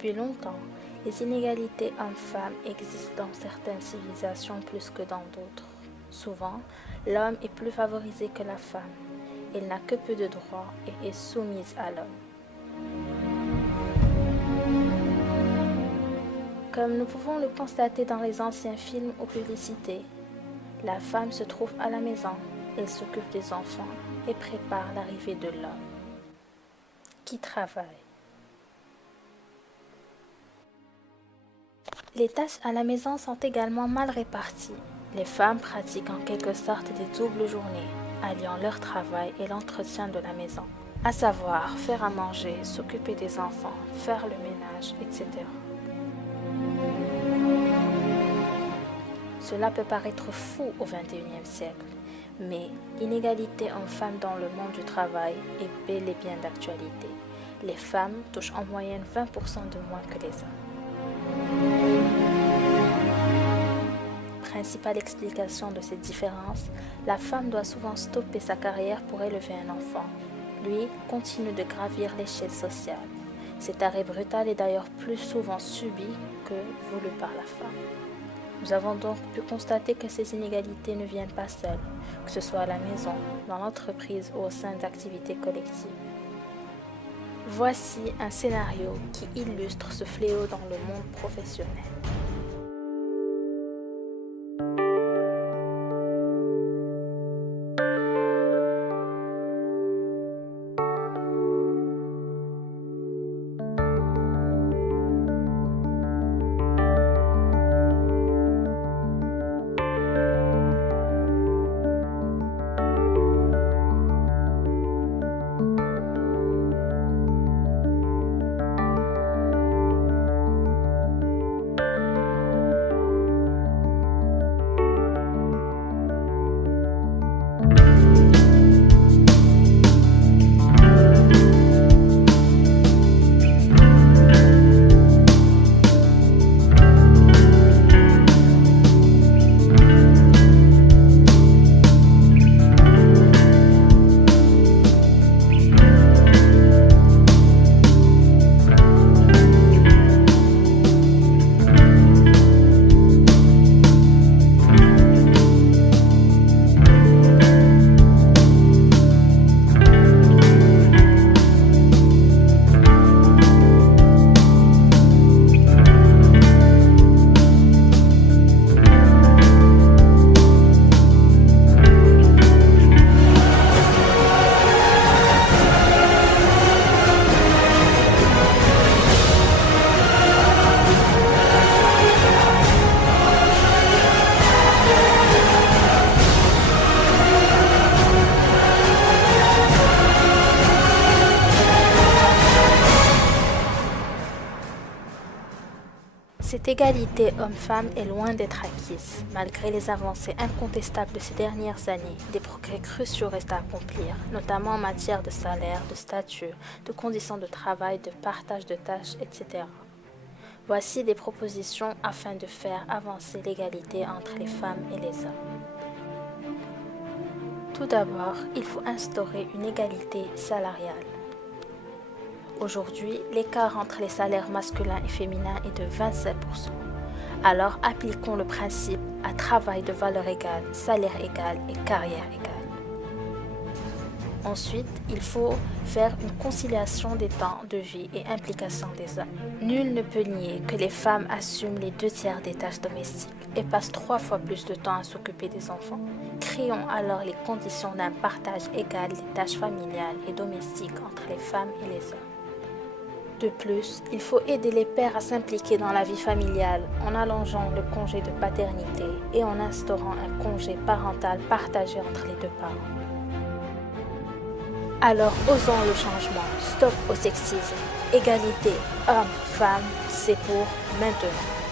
Depuis longtemps, les inégalités hommes-femmes existent dans certaines civilisations plus que dans d'autres. Souvent, l'homme est plus favorisé que la femme. Elle n'a que peu de droits et est soumise à l'homme. Comme nous pouvons le constater dans les anciens films ou publicités, la femme se trouve à la maison, elle s'occupe des enfants et prépare l'arrivée de l'homme, qui travaille. Les tâches à la maison sont également mal réparties. Les femmes pratiquent en quelque sorte des doubles journées, alliant leur travail et l'entretien de la maison, à savoir faire à manger, s'occuper des enfants, faire le ménage, etc. Cela peut paraître fou au XXIe siècle, mais l'inégalité homme-femme dans le monde du travail est bel et bien d'actualité. Les femmes touchent en moyenne 20% de moins que les hommes. Principale explication de cette différence, la femme doit souvent stopper sa carrière pour élever un enfant. Lui continue de gravir l'échelle sociale. Cet arrêt brutal est d'ailleurs plus souvent subi que voulu par la femme. Nous avons donc pu constater que ces inégalités ne viennent pas seules, que ce soit à la maison, dans l'entreprise ou au sein d'activités collectives. Voici un scénario qui illustre ce fléau dans le monde professionnel. Cette égalité homme-femme est loin d'être acquise. Malgré les avancées incontestables de ces dernières années, des progrès cruciaux restent à accomplir, notamment en matière de salaire, de statut, de conditions de travail, de partage de tâches, etc. Voici des propositions afin de faire avancer l'égalité entre les femmes et les hommes. Tout d'abord, il faut instaurer une égalité salariale. Aujourd'hui, l'écart entre les salaires masculins et féminins est de 27%. Alors appliquons le principe à travail de valeur égale, salaire égal et carrière égale. Ensuite, il faut faire une conciliation des temps de vie et implication des hommes. Nul ne peut nier que les femmes assument les 2/3 des tâches domestiques et passent 3 fois plus de temps à s'occuper des enfants. Créons alors les conditions d'un partage égal des tâches familiales et domestiques entre les femmes et les hommes. De plus, il faut aider les pères à s'impliquer dans la vie familiale en allongeant le congé de paternité et en instaurant un congé parental partagé entre les deux parents. Alors osons le changement, stop au sexisme, égalité homme-femme, c'est pour maintenant.